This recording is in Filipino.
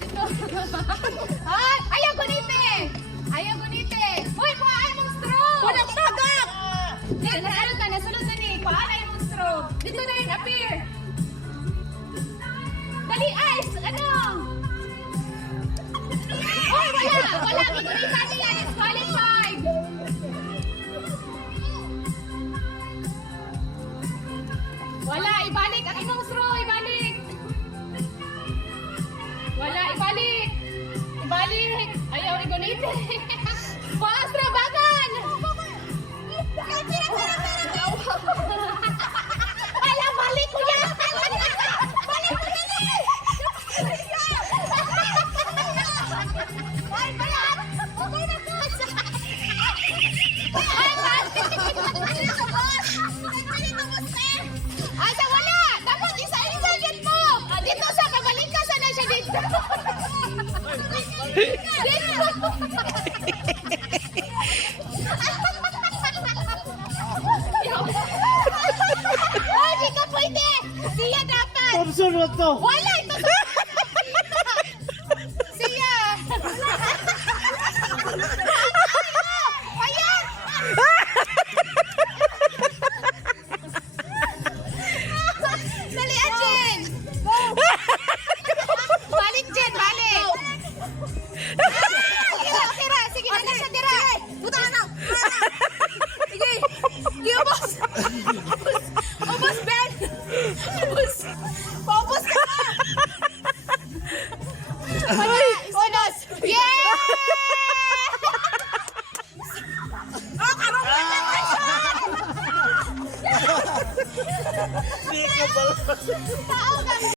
dito. Ay, ayaw gunite! Ayaw gunite! Uy, kuhaan mong straw! Walang tagak! Nasunod na ni. Kuhaan ay mong straw. Dito na rin, appear. Dali, ice! Ano? Uy, wala! Wala! Gigunita niya. Disqualified! Wala! Ibalik! Ang imong straw! Ibalik! Wala! Ibalik! Ibalik! Ayaw igunite! Paastra, bagan! Wala! Balik ko yan! Balik ko yan! Ay, bayan! Okay na po! Ay, ay, sa wala! Dapat isa-isa yan mo! Dito sa pabalik ka, sana siya dito! Dito! Ay, di ka pwede! Siya dapat! Absurd to! Wala!